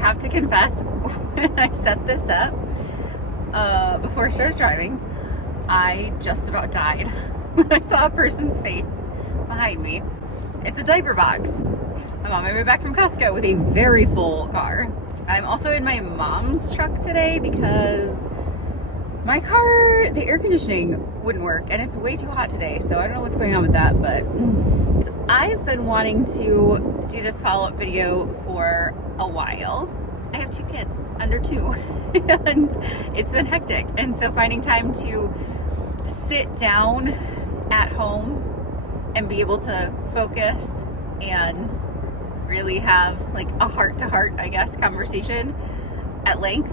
have to confess, when I set this up, before I started driving, I just about died when I saw a person's face behind me. It's a diaper box. I'm on my way back from Costco with a very full car. I'm also in my mom's truck today because my car, the air conditioning wouldn't work and it's way too hot today, so I don't know what's going on with that, but I've been wanting to do this follow-up video for a while. I have 2 kids, under 2, and it's been hectic, and so finding time to sit down at home and be able to focus and really have like a heart-to-heart, I guess, conversation at length,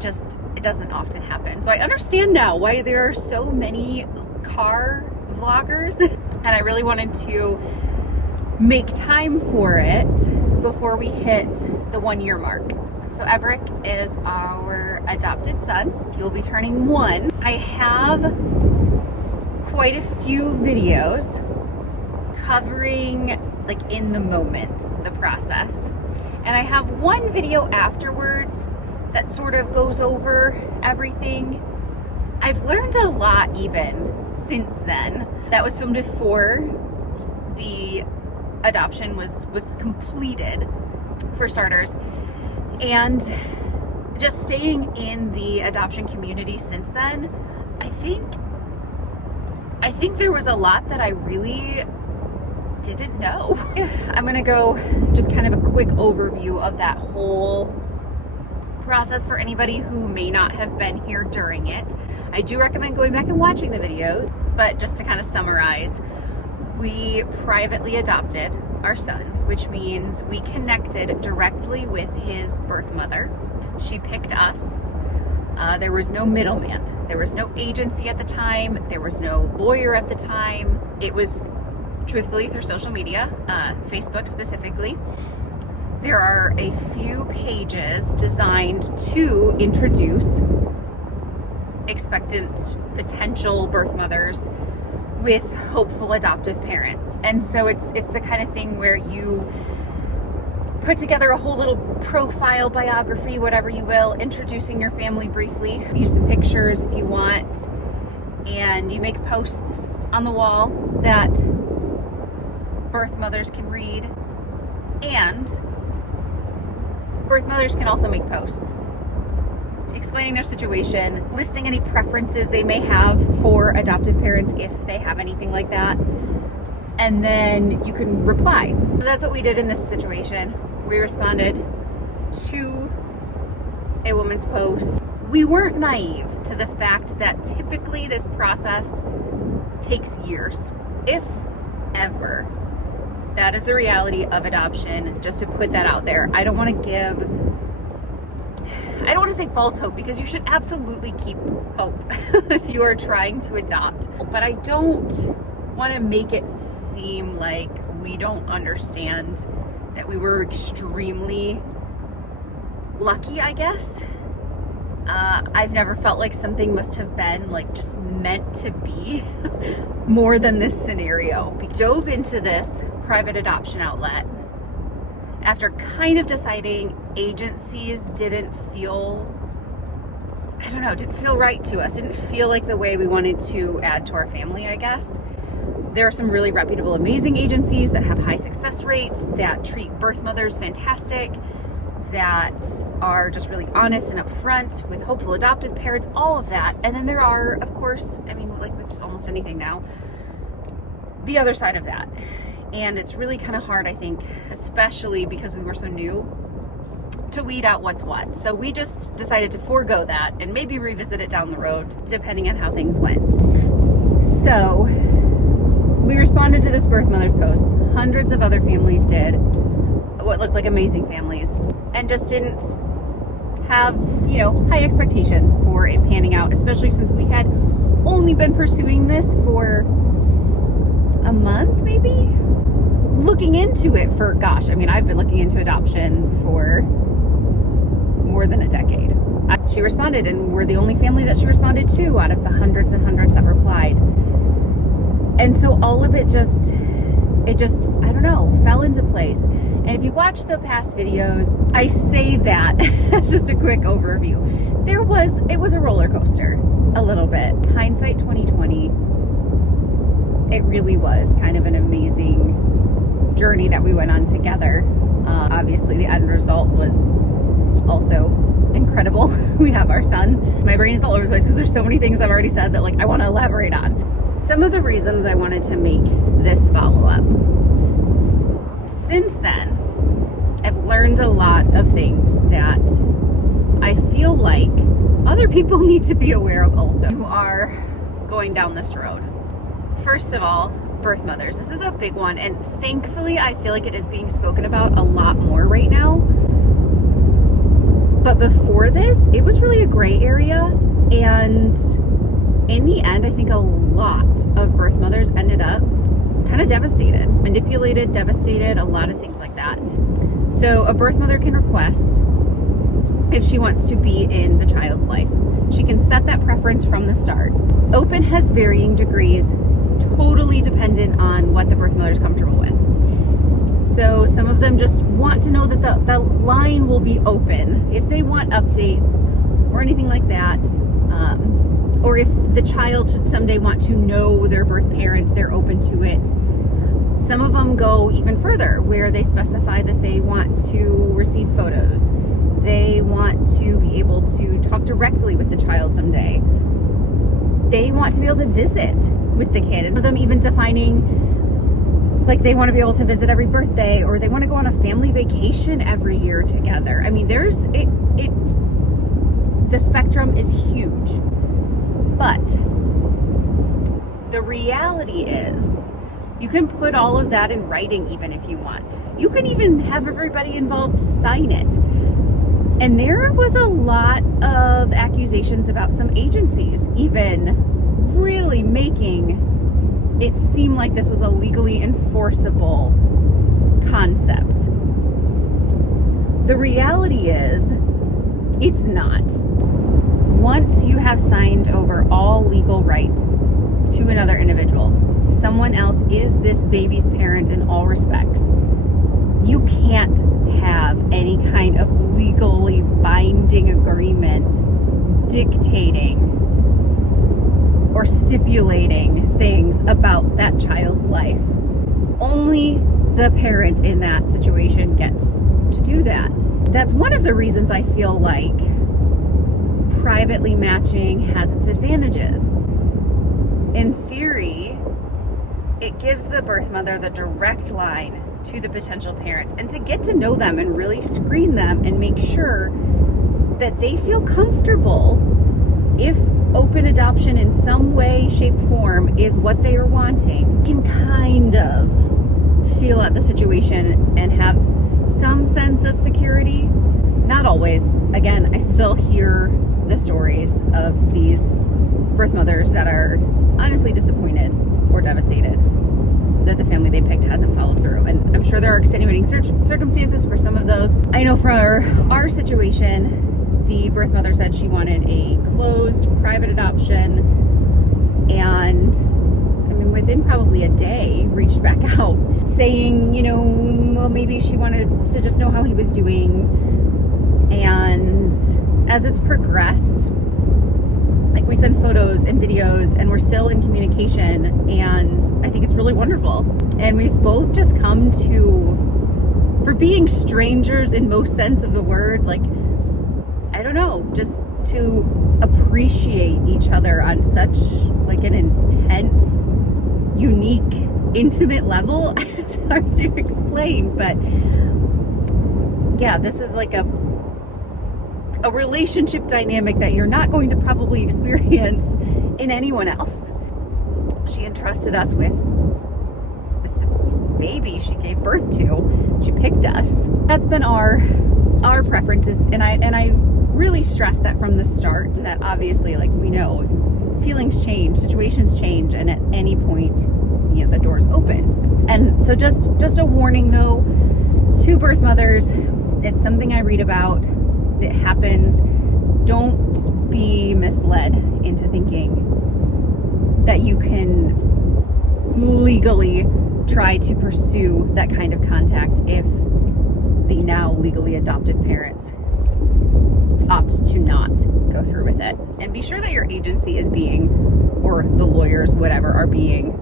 just, it doesn't often happen. So I understand now why there are so many car vloggers, and I really wanted to make time for it before we hit the 1-year mark. So Everett is our adopted son. He will be turning 1. I have quite a few videos covering like in the moment, the process. And I have one video afterwards that sort of goes over everything. I've learned a lot even since then. That was filmed before the adoption was completed, for starters. And just staying in the adoption community since then, I think there was a lot that I really didn't know. I'm gonna go just kind of a quick overview of that whole process for anybody who may not have been here during it. I do recommend going back and watching the videos, but just to kind of summarize, we privately adopted our son, which means we connected directly with his birth mother. She picked us. There was no middleman. There was no agency at the time. There was no lawyer at the time. It was truthfully through social media, Facebook specifically. There are a few pages designed to introduce expectant potential birth mothers with hopeful adoptive parents. And so it's the kind of thing where you put together a whole little profile, biography, whatever you will, introducing your family briefly. Use some pictures if you want, and you make posts on the wall that birth mothers can read, and birth mothers can also make posts explaining their situation, listing any preferences they may have for adoptive parents if they have anything like that, and then you can reply. So that's what we did in this situation. We responded to a woman's post. We weren't naive to the fact that typically this process takes years, if ever. That is the reality of adoption, just to put that out there. I don't want to say false hope, because you should absolutely keep hope if you are trying to adopt. But I don't want to make it seem like we don't understand that we were extremely lucky, I guess. I've never felt like something must have been like just meant to be more than this scenario. We dove into this private adoption outlet after kind of deciding agencies didn't feel right to us, didn't feel like the way we wanted to add to our family, I guess. There are some really reputable, amazing agencies that have high success rates, that treat birth mothers fantastic, that are just really honest and upfront with hopeful adoptive parents, all of that. And then there are, of course, I mean, like with almost anything now, the other side of that. And it's really kind of hard, I think, especially because we were so new, to weed out what's what. So we just decided to forego that and maybe revisit it down the road, depending on how things went. So we responded to this birth mother post. Hundreds of other families did, what looked like amazing families, and just didn't have, high expectations for it panning out, especially since we had only been pursuing this for a month, maybe? Looking into it for, I've been looking into adoption for more than a decade. She responded, and we're the only family that she responded to out of the hundreds and hundreds that replied. And so all of it just it just, I don't know, fell into place. And if you watch the past videos, I say that as just a quick overview. It was a roller coaster a little bit. Hindsight 2020, it really was kind of an amazing journey that we went on together. Obviously the end result was also incredible. We have our son. My brain is all over the place because there's so many things I've already said that like I want to elaborate on. Some of the reasons I wanted to make this follow-up. Since then, I've learned a lot of things that I feel like other people need to be aware of also who are going down this road. First of all, birth mothers. This is a big one, and thankfully I feel like it is being spoken about a lot more right now. But before this, it was really a gray area, and in the end, I think a lot of birth mothers ended up kind of devastated, manipulated, devastated, a lot of things like that. So a birth mother can request if she wants to be in the child's life. She can set that preference from the start. Open has varying degrees, totally dependent on what the birth mother is comfortable with. So some of them just want to know that the line will be open if they want updates or anything like that. Or if the child should someday want to know their birth parent, they're open to it. Some of them go even further, where they specify that they want to receive photos. They want to be able to talk directly with the child someday. They want to be able to visit with the kid. And for them even defining, like they want to be able to visit every birthday, or they want to go on a family vacation every year together. I mean, the spectrum is huge. But the reality is, you can put all of that in writing even if you want. You can even have everybody involved sign it. And there was a lot of accusations about some agencies even really making it seem like this was a legally enforceable concept. The reality is, it's not. Once you have signed over all legal rights to another individual, someone else is this baby's parent in all respects, you can't have any kind of legally binding agreement dictating or stipulating things about that child's life. Only the parent in that situation gets to do that. That's one of the reasons I feel like privately matching has its advantages. In theory, it gives the birth mother the direct line to the potential parents and to get to know them and really screen them and make sure that they feel comfortable if open adoption in some way, shape, form is what they are wanting, can kind of feel out the situation and have some sense of security. Not always. Again, I still hear the stories of these birth mothers that are honestly disappointed or devastated that the family they picked hasn't followed through. And I'm sure there are extenuating circumstances for some of those. I know for our situation, the birth mother said she wanted a closed private adoption, and I mean within probably a day reached back out saying, well, maybe she wanted to just know how he was doing. And as it's progressed, like we send photos and videos and we're still in communication, and I think it's really wonderful. And we've both just come to, for being strangers in most sense of the word, like, I don't know, just to appreciate each other on such like an intense, unique, intimate level. It's hard to explain, but yeah, this is like a relationship dynamic that you're not going to probably experience in anyone else. She entrusted us with the baby she gave birth to. She picked us. That's been our preferences, and I really stressed that from the start, that obviously, like, we know feelings change, situations change, and at any point, the door's open. And so just a warning though to birth mothers, it's something I read about. It happens. Don't be misled into thinking that you can legally try to pursue that kind of contact if the now legally adoptive parents opt to not go through with it. And be sure that your agency is being, or the lawyers, whatever, are being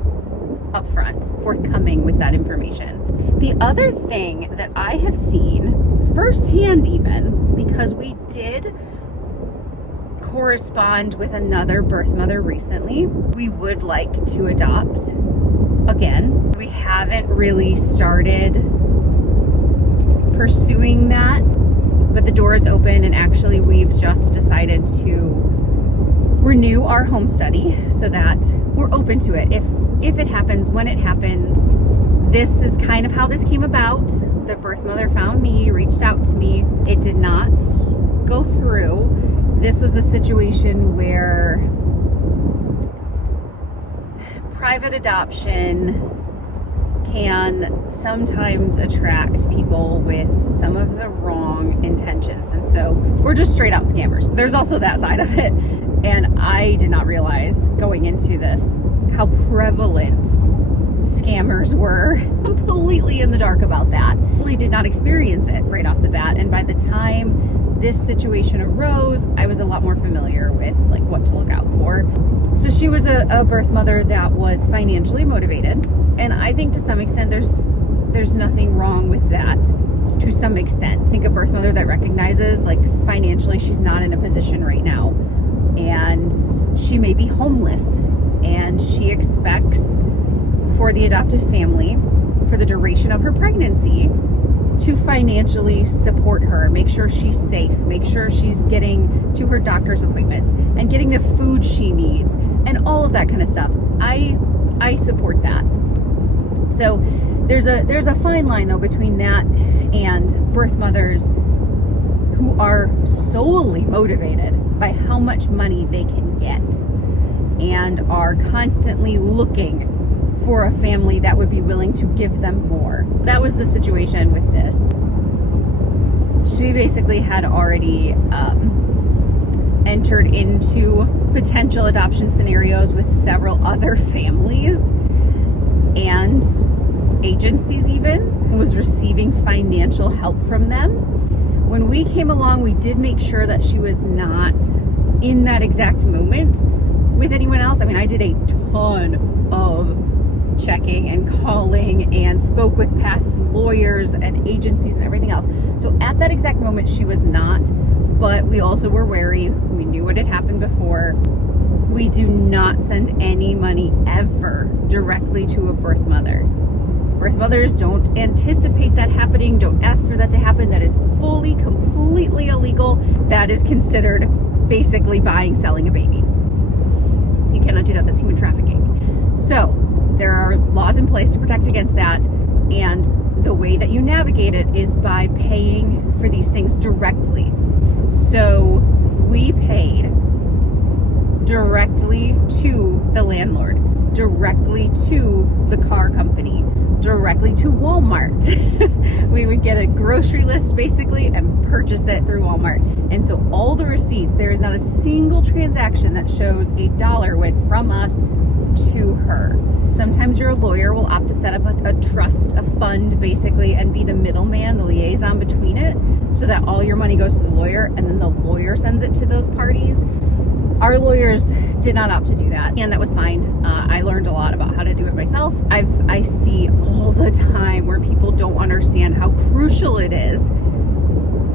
upfront, forthcoming with that information. The other thing that I have seen firsthand, even because we did correspond with another birth mother recently, we would like to adopt again. We haven't really started pursuing that, but the door is open, and actually we've just decided to renew our home study so that we're open to it. If it happens, when it happens. This is kind of how this came about. The birth mother found me, reached out to me. It did not go through. This was a situation where private adoption can sometimes attract people with some of the wrong intentions. And so we're just straight out scammers. There's also that side of it. And I did not realize going into this how prevalent scammers were. Completely in the dark about that. Really did not experience it right off the bat. And by the time this situation arose, I was a lot more familiar with like what to look out for. So she was a birth mother that was financially motivated. And I think to some extent there's nothing wrong with that to some extent. I think a birth mother that recognizes like financially she's not in a position right now and she may be homeless and she expects for the adoptive family for the duration of her pregnancy to financially support her, make sure she's safe, make sure she's getting to her doctor's appointments and getting the food she needs and all of that kind of stuff. I support that. So there's a fine line though between that and birth mothers who are solely motivated by how much money they can get and are constantly looking for a family that would be willing to give them more. That was the situation with this. She basically had already entered into potential adoption scenarios with several other families and agencies even, was receiving financial help from them. When we came along, we did make sure that she was not in that exact moment with anyone else. I mean, I did a ton of checking and calling and spoke with past lawyers and agencies and everything else. So at that exact moment, she was not, but we also were wary. We knew what had happened before. We do not send any money ever directly to a birth mother. Birth mothers don't anticipate that happening, don't ask for that to happen. That is fully, completely illegal. That is considered basically buying, selling a baby. You cannot do that. That's human trafficking. So there are laws in place to protect against that. And the way that you navigate it is by paying for these things directly. So we paid directly to the landlord, directly to the car company, directly to Walmart. We would get a grocery list basically and purchase it through Walmart. And so all the receipts, there is not a single transaction that shows $1 went from us to her. Sometimes your lawyer will opt to set up a trust, a fund basically, and be the middleman, the liaison between it, so that all your money goes to the lawyer and then the lawyer sends it to those parties. Our lawyers did not opt to do that, and that was fine. I learned a lot about how to do it myself. I see all the time where people don't understand how crucial it is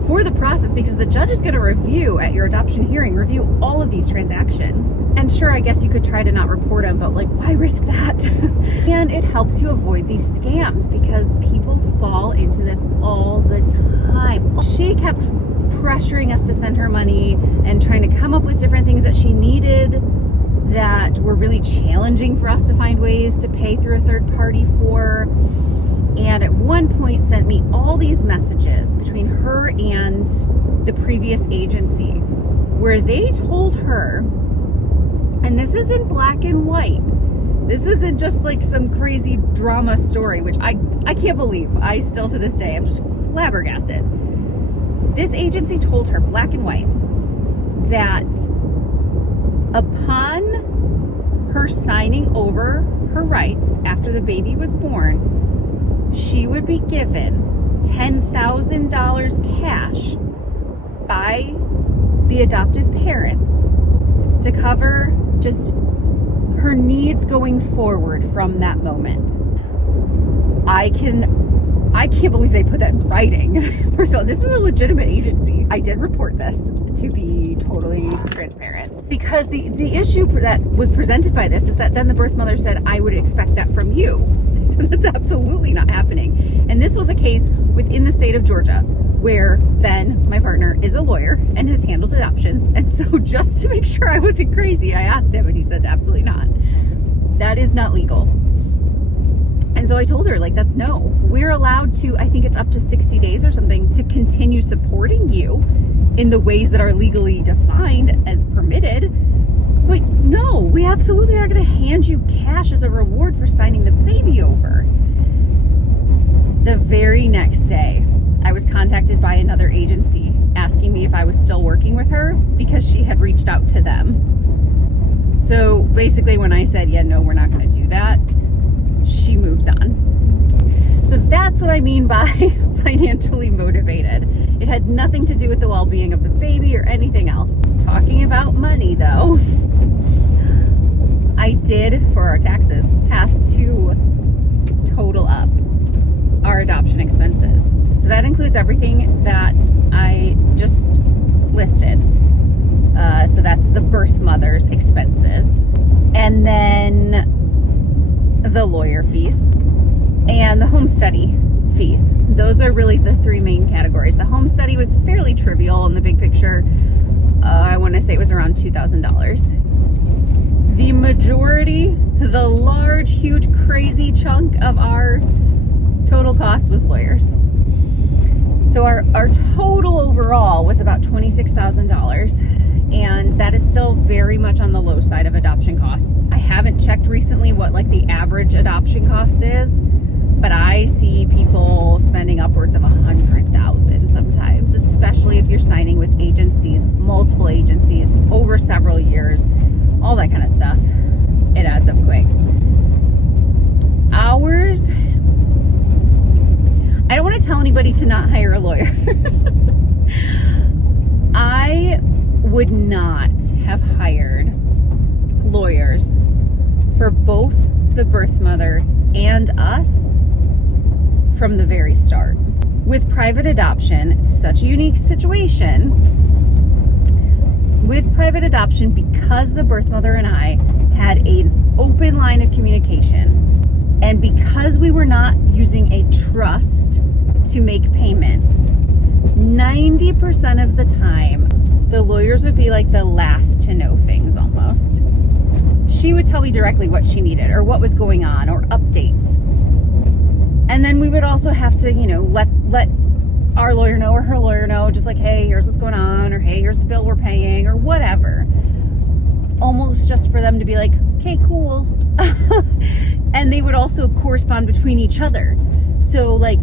for the process, because the judge is going to review at your adoption hearing, review all of these transactions. And sure, I guess you could try to not report them, but like, why risk that? And it helps you avoid these scams because people fall into this all the time. She kept pressuring us to send her money and trying to come up with different things that she needed that were really challenging for us to find ways to pay through a third party for. And at one point sent me all these messages between her and the previous agency where they told her, and this is in black and white, this isn't just like some crazy drama story, which I can't believe. I still to this day, I'm just flabbergasted. This agency told her, black and white, that upon her signing over her rights after the baby was born, she would be given $10,000 cash by the adoptive parents to cover just her needs going forward from that moment. I can't believe they put that in writing. First of all, this is a legitimate agency. I did report this to be totally transparent, because the issue that was presented by this is that then the birth mother said, I would expect that from you. So that's absolutely not happening. And this was a case within the state of Georgia where Ben, my partner, is a lawyer and has handled adoptions. And so just to make sure I wasn't crazy, I asked him and he said, absolutely not. That is not legal. And so I told her, like, that no, we're allowed to, I think it's up to 60 days or something, to continue supporting you in the ways that are legally defined as permitted. But no, we absolutely are going to hand you cash as a reward for signing the baby over. The very next day, I was contacted by another agency asking me if I was still working with her because she had reached out to them. So basically when I said, yeah, no, we're not going to do that, she moved on. So that's what I mean by financially motivated. It had nothing to do with the well-being of the baby or anything else. Talking about money though, I did, for our taxes, have to total up our adoption expenses. So that includes everything that I just listed. So that's the birth mother's expenses. And then the lawyer fees and the home study fees. Those are really the three main categories. The home study was fairly trivial in the big picture. I want to say it was around $2,000. The majority, the large, huge, crazy chunk of our total cost was lawyers. So our total overall was about $26,000. And that is still very much on the low side of adoption costs. I haven't checked recently what like the average adoption cost is, but I see people spending upwards of $100,000 sometimes, especially if you're signing with agencies, multiple agencies, over several years, all that kind of stuff. It adds up quick. Ours, I don't want to tell anybody to not hire a lawyer. I would not have hired lawyers for both the birth mother and us from the very start. With private adoption, it's such a unique situation. With private adoption, because the birth mother and I had an open line of communication, and because we were not using a trust to make payments, 90% of the time, the lawyers would be like the last to know things almost. She would tell me directly what she needed or what was going on or updates. And then we would also have to, let our lawyer know or her lawyer know, just like, hey, here's what's going on, or hey, here's the bill we're paying, or whatever. Almost just for them to be like, okay, cool. And they would also correspond between each other. So like,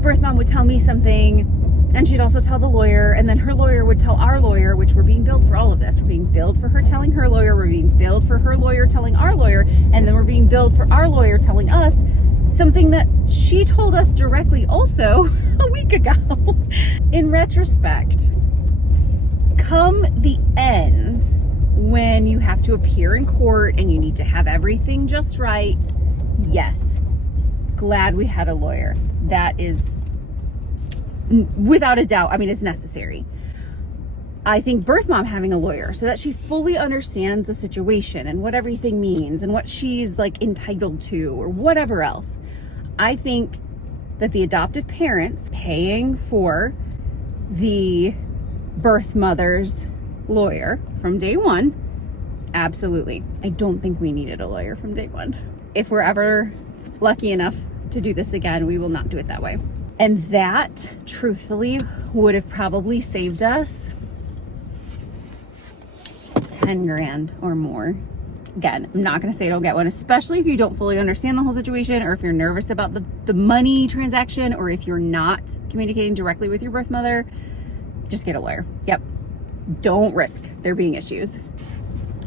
birth mom would tell me something, and she'd also tell the lawyer, and then her lawyer would tell our lawyer, which we're being billed for all of this. We're being billed for her telling her lawyer, we're being billed for her lawyer telling our lawyer, and then we're being billed for our lawyer telling us something that she told us directly also a week ago. In retrospect, come the end, when you have to appear in court and you need to have everything just right, yes, glad we had a lawyer. That is, without a doubt, I mean, it's necessary. I think birth mom having a lawyer so that she fully understands the situation and what everything means and what she's like entitled to or whatever else. I think that the adoptive parents paying for the birth mother's lawyer from day one, absolutely. I don't think we needed a lawyer from day one. If we're ever lucky enough to do this again, we will not do it that way. And that, truthfully, would have probably saved us 10 grand or more. Again, I'm not going to say don't get one, especially if you don't fully understand the whole situation, or if you're nervous about the money transaction, or if you're not communicating directly with your birth mother. Just get a lawyer. Yep. Don't risk there being issues.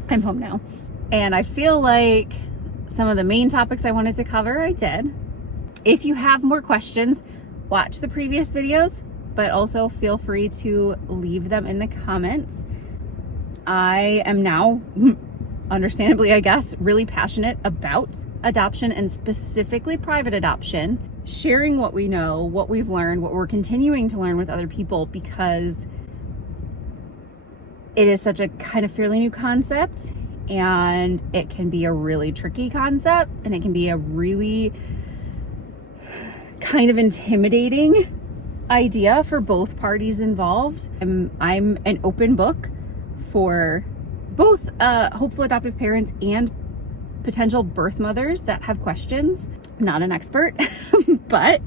I'm home now. And I feel like some of the main topics I wanted to cover, I did. If you have more questions, watch the previous videos, but also feel free to leave them in the comments. I am now, understandably, I guess, really passionate about adoption and specifically private adoption, sharing what we know, what we've learned, what we're continuing to learn with other people, because it is such a kind of fairly new concept, and it can be a really tricky concept, and it can be a really kind of intimidating idea for both parties involved. I'm an open book for both hopeful adoptive parents and potential birth mothers that have questions. I'm not an expert, but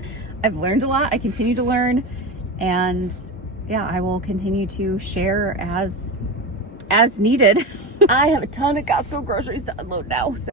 I've learned a lot. I continue to learn, and yeah, I will continue to share as needed. I have a ton of Costco groceries to unload now. So